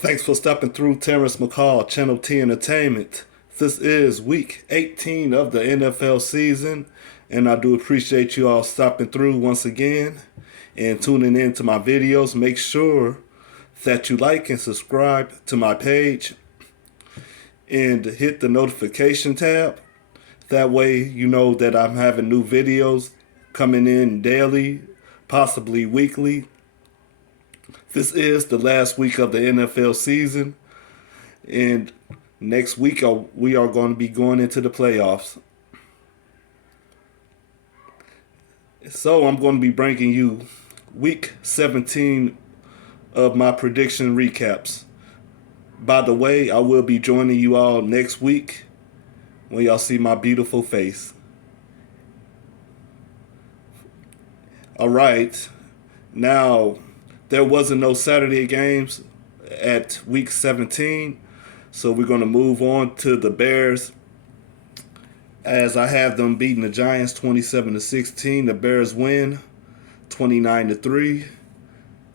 Thanks for stopping through Terrence McCall, Channel T Entertainment. This is week 18 of the NFL season, and I do appreciate you all stopping through once again and tuning in to my videos. Make sure that you like and subscribe to my page and hit the notification tab. That way, you know that I'm having new videos coming in daily, possibly weekly. This is the last week of the NFL season, and next week we are going to be going into the playoffs. So I'm going to be bringing you week 17 of my prediction recaps. By the way, I will be joining you all next week when y'all see my beautiful face. All right. Now, there wasn't no Saturday games at week 17, so we're going to move on to the Bears as I have them beating the Giants 27-16. The Bears win 29-3.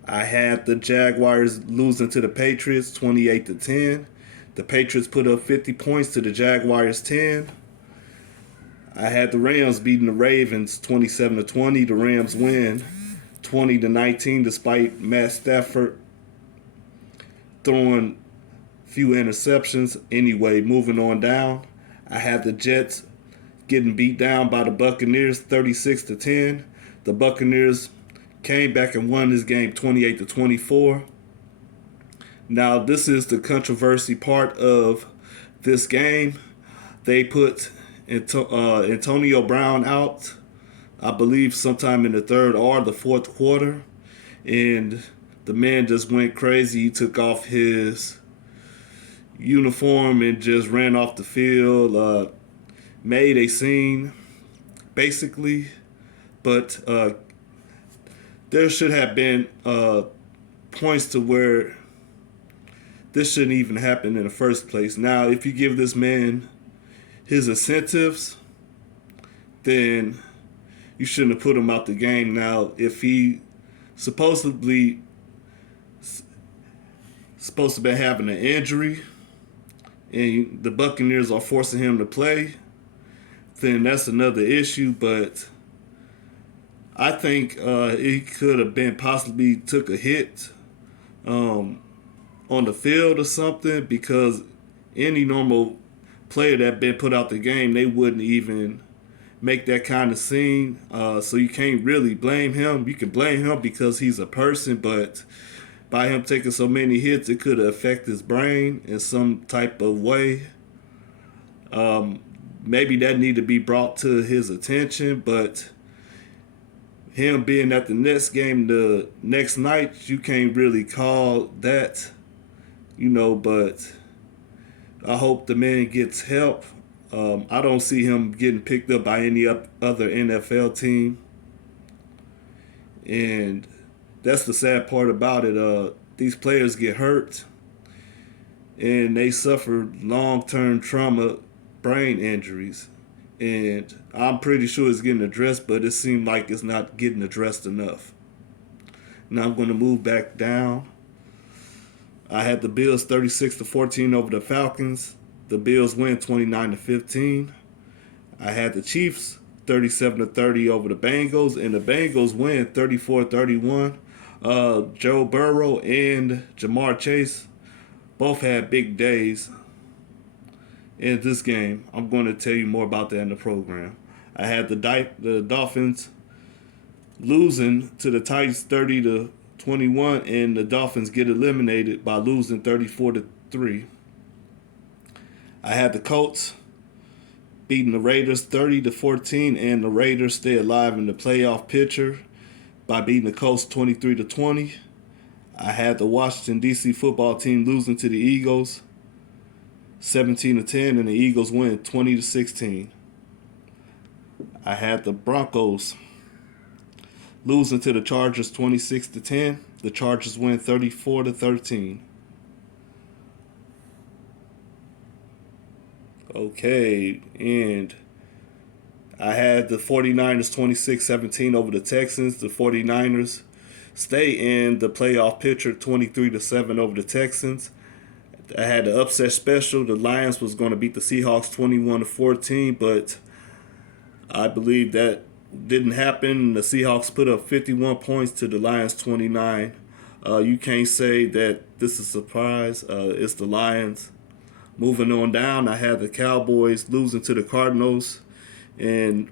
I had the Jaguars losing to the Patriots 28-10. The Patriots put up 50 points to the Jaguars 10. I had the Rams beating the Ravens 27-20. The Rams win 20-19 despite Matt Stafford throwing few interceptions. Anyway, moving on down. I had the Jets getting beat down by the Buccaneers 36-10. The Buccaneers came back and won this game 28-24. Now, this is the controversy part of this game. They put Antonio Brown out, I believe sometime in the third or the fourth quarter, and the man just went crazy. He took off his uniform and just ran off the field, made a scene, basically. But there should have been points to where this shouldn't even happen in the first place. Now, if you give this man his incentives, then you shouldn't have put him out the game. Now, if he supposed to be having an injury and the Buccaneers are forcing him to play, then that's another issue. But I think he could have been possibly took a hit on the field or something, because any normal player that been put out the game, they wouldn't even make that kind of scene. So you can't really blame him. You can blame him because he's a person, but by him taking so many hits, it could affect his brain in some type of way. Maybe that need to be brought to his attention, but him being at the next game the next night, you can't really call that, but I hope the man gets help. I don't see him getting picked up by any other NFL team. And that's the sad part about it. These players get hurt and they suffer long-term trauma, brain injuries. And I'm pretty sure it's getting addressed, but it seems like it's not getting addressed enough. Now I'm going to move back down. I had the Bills 36-14 over the Falcons. The Bills win 29-15. I had the Chiefs 37-30 over the Bengals, and the Bengals win 34-31. Joe Burrow and Jamar Chase both had big days in this game. I'm going to tell you more about that in the program. I had the Dolphins losing to the Titans 30-21, and the Dolphins get eliminated by losing 34-3. I had the Colts beating the Raiders 30-14, and the Raiders stay alive in the playoff picture by beating the Colts 23-20. I had the Washington, D.C. football team losing to the Eagles 17-10, and the Eagles win 20-16. I had the Broncos losing to the Chargers 26-10. The Chargers win 34-13. Okay, and I had the 49ers 26-17 over the Texans. The 49ers stay in the playoff picture, 23-7 over the Texans. I had the upset special. The Lions was going to beat the Seahawks 21-14, but I believe that didn't happen. The Seahawks put up 51 points to the Lions 29. You can't say that this is a surprise. It's the Lions. Moving on down, I had the Cowboys losing to the Cardinals, and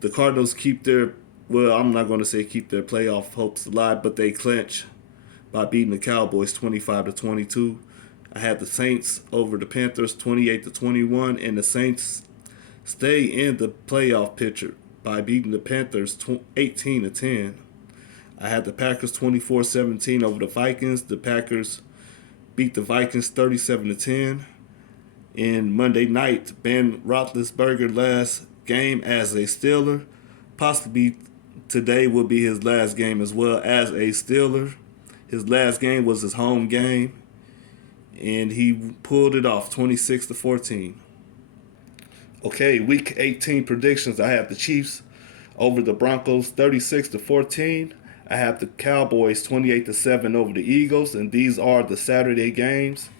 the Cardinals keep their, well, I'm not going to say keep their playoff hopes alive, but they clinch by beating the Cowboys 25-22. I had the Saints over the Panthers 28-21, and the Saints stay in the playoff picture by beating the Panthers 18-10. I had the Packers 24-17 over the Vikings. The Packers beat the Vikings 37-10. In Monday night, Ben Roethlisberger's last game as a Steeler. Possibly today will be his last game as well as a Steeler. His last game was his home game, and he pulled it off 26-14. Okay, week 18 predictions. I have the Chiefs over the Broncos 36-14. I have the Cowboys 28-7 over the Eagles, and these are the Saturday games.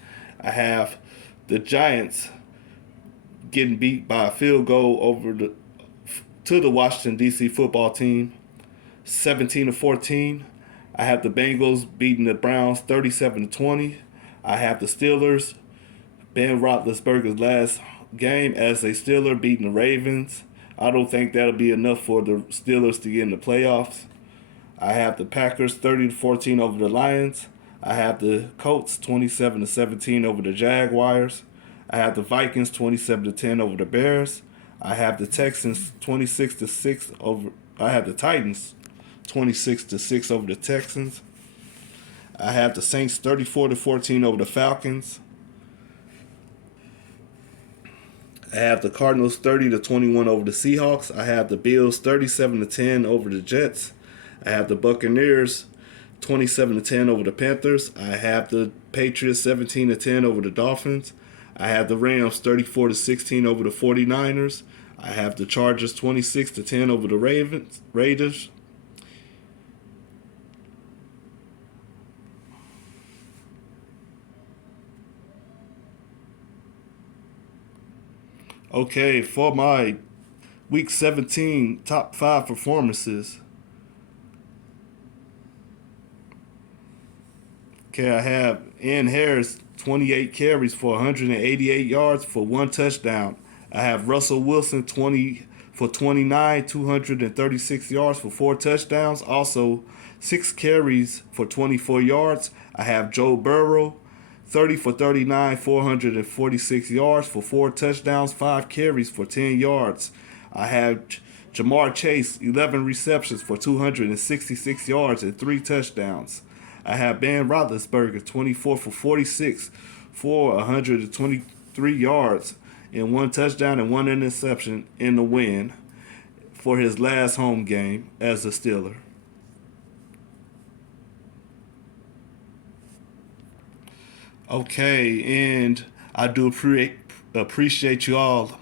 I have the Giants getting beat by a field goal to the Washington D.C. football team 17-14. I have the Bengals beating the Browns 37-20. I have the Steelers, Ben Roethlisberger's last game as a Steeler, beating the Ravens. I don't think that'll be enough for the Steelers to get in the playoffs. I have the Packers 30-14 over the Lions. I have the Colts 27-17 over the Jaguars. I have the Vikings 27-10 over the Bears. I have the Texans 26-6 over. I have the Titans 26-6 over the Texans. I have the Saints 34-14 over the Falcons. I have the Cardinals 30-21 over the Seahawks. I have the Bills 37-10 over the Jets. I have the Buccaneers 27-10 over the Panthers. I have the Patriots 17-10 over the Dolphins. I have the Rams 34-16 over the 49ers. I have the Chargers 26-10 over the Raiders. Okay, for my Week 17 top 5 performances. Okay, I have Ian Harris, 28 carries for 188 yards for 1 touchdown. I have Russell Wilson, 20 for 29, 236 yards for 4 touchdowns. Also, 6 carries for 24 yards. I have Joe Burrow, 30 for 39, 446 yards for 4 touchdowns, 5 carries for 10 yards. I have Jamar Chase, 11 receptions for 266 yards and 3 touchdowns. I have Ben Roethlisberger, 24 for 46 for 123 yards and 1 touchdown and 1 interception in the win for his last home game as a Steeler. Okay, and I do appreciate you all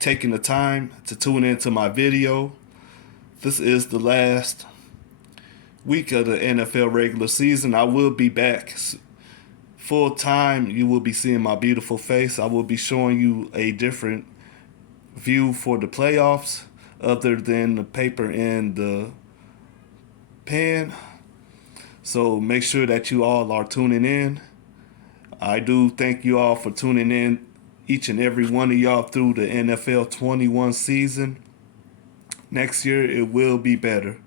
taking the time to tune into my video. This is the last week of the NFL regular season. I will be back full time. You will be seeing my beautiful face. I will be showing you a different view for the playoffs other than the paper and the pen. So make sure that you all are tuning in. I do thank you all for tuning in, each and every one of y'all, through the NFL 21 season. Next year it will be better.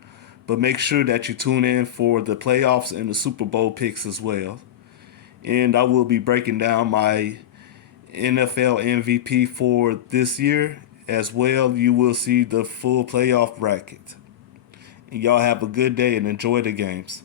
But make sure that you tune in for the playoffs and the Super Bowl picks as well. And I will be breaking down my NFL MVP for this year as well. You will see the full playoff bracket. And y'all have a good day and enjoy the games.